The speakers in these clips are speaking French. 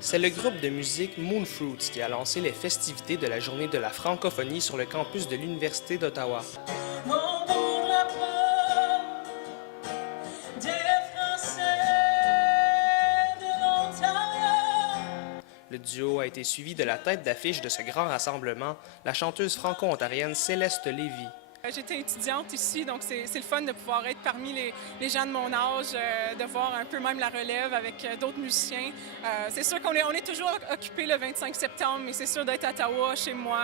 C'est le groupe de musique Moonfruits qui a lancé les festivités de la Journée de la francophonie sur le campus de l'Université d'Ottawa. Le duo a été suivi de la tête d'affiche de ce grand rassemblement, la chanteuse franco-ontarienne Céleste Lévy. J'étais étudiante ici, donc c'est le fun de pouvoir être parmi les gens de mon âge, de voir un peu même la relève avec d'autres musiciens. C'est sûr qu'on est toujours occupé le 25 septembre, mais c'est sûr d'être à Ottawa, chez moi,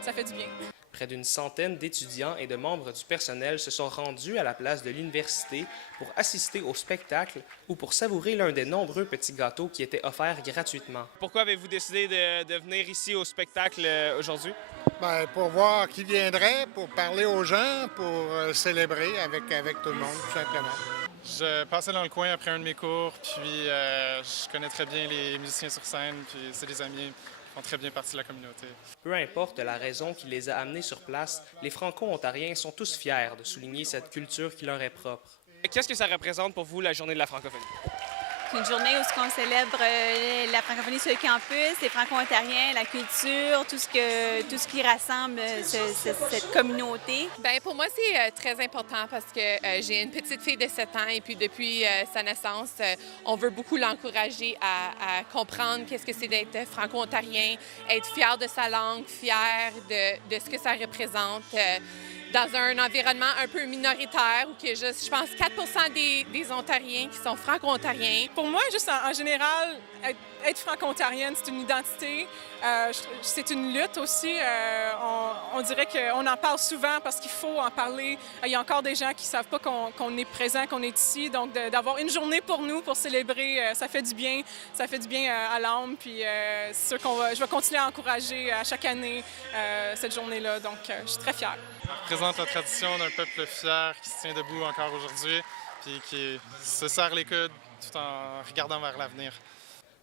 ça fait du bien. Près d'une centaine d'étudiants et de membres du personnel se sont rendus à la place de l'université pour assister au spectacle ou pour savourer l'un des nombreux petits gâteaux qui étaient offerts gratuitement. Pourquoi avez-vous décidé de venir ici au spectacle aujourd'hui? Bien, pour voir qui viendrait, pour parler aux gens, pour célébrer avec tout le monde, tout simplement. Je passais dans le coin après un de mes cours, puis je connais très bien les musiciens sur scène, puis c'est des amis. Font très bien partie de la communauté. Peu importe la raison qui les a amenés sur place, les Franco-Ontariens sont tous fiers de souligner cette culture qui leur est propre. Qu'est-ce que ça représente pour vous, la Journée de la francophonie? C'est une journée où on célèbre la francophonie sur le campus, les Franco-Ontariens, la culture, tout ce qui rassemble cette communauté. Bien, pour moi, c'est très important parce que j'ai une petite fille de 7 ans et puis depuis sa naissance, on veut beaucoup l'encourager à comprendre qu'est-ce que c'est d'être franco-ontarien, être fier de sa langue, fier de ce que ça représente. Dans un environnement un peu minoritaire où que je pense 4 des Ontariens qui sont franco-ontariens. Pour moi, juste en général, être franco-ontarienne, c'est une identité, c'est une lutte aussi. On dirait qu'on en parle souvent parce qu'il faut en parler. Il y a encore des gens qui ne savent pas qu'on est présent, qu'on est ici. Donc, d'avoir une journée pour nous, pour célébrer, ça fait du bien. Ça fait du bien à l'âme. Puis, c'est sûr je vais continuer à encourager à chaque année cette journée-là. Donc, je suis très fière. Ça représente la tradition d'un peuple fier qui se tient debout encore aujourd'hui, puis qui se serre les coudes tout en regardant vers l'avenir.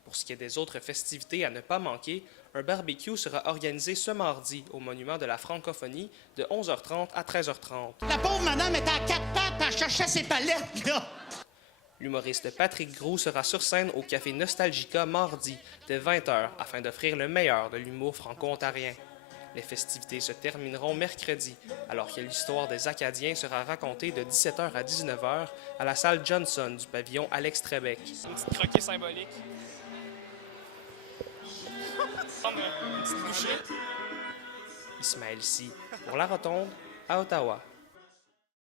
Pour ce qui est des autres festivités à ne pas manquer, un barbecue sera organisé ce mardi au Monument de la francophonie de 11h30 à 13h30. La pauvre madame était à 4 pattes, elle cherchait ses palettes, là! L'humoriste Patrick Groux sera sur scène au Café Nostalgica mardi, dès 20h, afin d'offrir le meilleur de l'humour franco-ontarien. Les festivités se termineront mercredi, alors que l'histoire des Acadiens sera racontée de 17h à 19h à la salle Johnson du pavillon Alex Trebek. Une petite croquée symbolique. Une petite bouchée. Ismaël Sy, pour La Rotonde, à Ottawa.